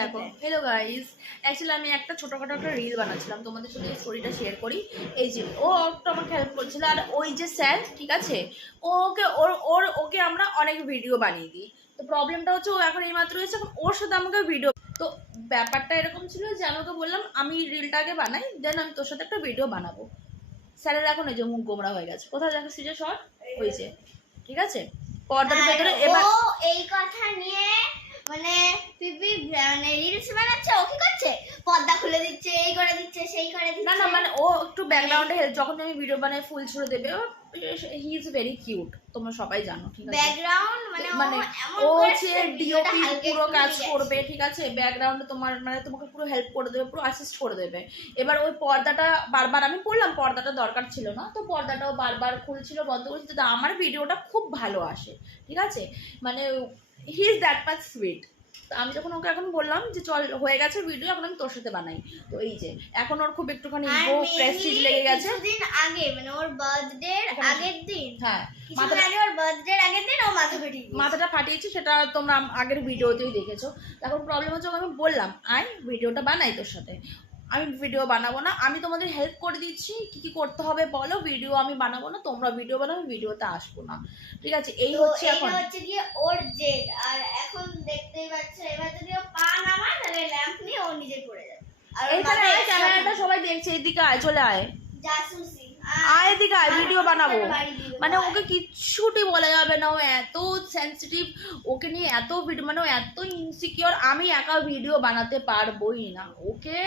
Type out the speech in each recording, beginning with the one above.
দেখো, hello guys, actually আমি একটা ছোটখাটো একটা রিল বানাচ্ছিলাম, তোমাদের সাথে এই স্টোরিটা শেয়ার করি। এই যে ও একটু আমাকে হেল্প করছিল, আর ওই যে স্যার, ঠিক আছে, ওকে আমরা অনেক ভিডিও বানিয়ে দিই। তো প্রবলেমটা হচ্ছে ও এখন এইমাত্র এসে, এখন ওর সাথে আমাকে ভিডিও, তো ব্যাপারটা এরকম ছিল যে আমি ওকে বললাম আমি রিলটাকে বানাই, দেন আমি তোর সাথে একটা ভিডিও বানাবো। স্যারের এখন এই যে মুখ গোমরা হয়ে গেছে, কোথায় দেখো সিজে শর্ট হয়েছে, ঠিক আছে, পর্দার ভেতরে। এবার এই কথা নিয়ে মানে পিপি মানে রিলস বানাচ্ছে, ও কি করছে, পর্দা খুলে দিচ্ছে, এই করে দিচ্ছে, সেই করে দিচ্ছে। না না, মানে ও একটু ব্যাকগ্রাউন্ডে হেল্প, যখন আমি ভিডিও বানাই ফুল ছুড়ে দেবে, হি ইজ ভেরি কিউট, তোমরা সবাই জানো, ঠিক আছে। ব্যাকগ্রাউন্ড মানে ও হচ্ছে ডিওপি পুরো কাজ করবে, ঠিক আছে, ব্যাকগ্রাউন্ডে তোমার মানে তোমাকে পুরো হেল্প করে দেবে, পুরো অ্যাসিস্ট করে দেবে। এবার ওই পর্দাটা বারবার আমি বললাম পর্দাটা দরকার ছিল না, তো পর্দাটাও বারবার খুলছিল, বন্ধ করেছিল, তো আমার ভিডিওটা খুব ভালো আসে, ঠিক আছে, মানে he is that much sweet. তো আমি যখন ওকে এখন বললাম যে চল হয়ে গেছে ভিডিও, এখন আমি তোর সাথে বানাই, তো এই যে এখন ওর খুব একটুখানি ইগো প্রেস্টিজ লেগে গেছে। কিছুদিন আগে মানে ওর বার্থডে আগের দিন, হ্যাঁ, কিছুদিন আগে ওর বার্থডে আগের দিন ও মাথাটা ফাটিয়েছে, সেটা তোমরা আগের ভিডিওতেই দেখেছো। এখন প্রবলেম হচ্ছে, আমি বললাম আয় ভিডিওটা বানাই তোর সাথে, আমি ভিডিও বানাবো না, আমি তোমাদের হেল্প করে দিচ্ছি, কি কি করতে হবে বলো, ভিডিও আমি বানাবো না, তোমরা ভিডিও বানাও, ভিডিওতে আসবো না, ঠিক আছে। এই হচ্ছে এখন হচ্ছে কি ওর জেদ। আর এখন দেখতেই পাচ্ছ, এবার যদি ও পা নামায় তাহলে ল্যাম্প নিয়ে ও নিজে পড়ে যাবে। আর এইখানে ক্যামেরাটা সবাই দেখছে, এদিকে আয়, চলে আয়, জাসুসি আয় এদিকে আয়, ভিডিও বানাবো। মানে ওকে কিচ্ছুটি বলা যাবে না, ও এত সেন্সিটিভ, ওকে নিয়ে এত ভিডিও, মানে ও এত ইনসিকিওর, আমি একা ভিডিও বানাতে পারবোই না ওকে।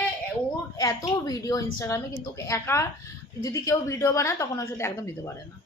ওর এত ভিডিও ইনস্টাগ্রামে, কিন্তু ওকে একা যদি কেউ ভিডিও বানায় তখন ওর সাথে একদম দিতে পারে না।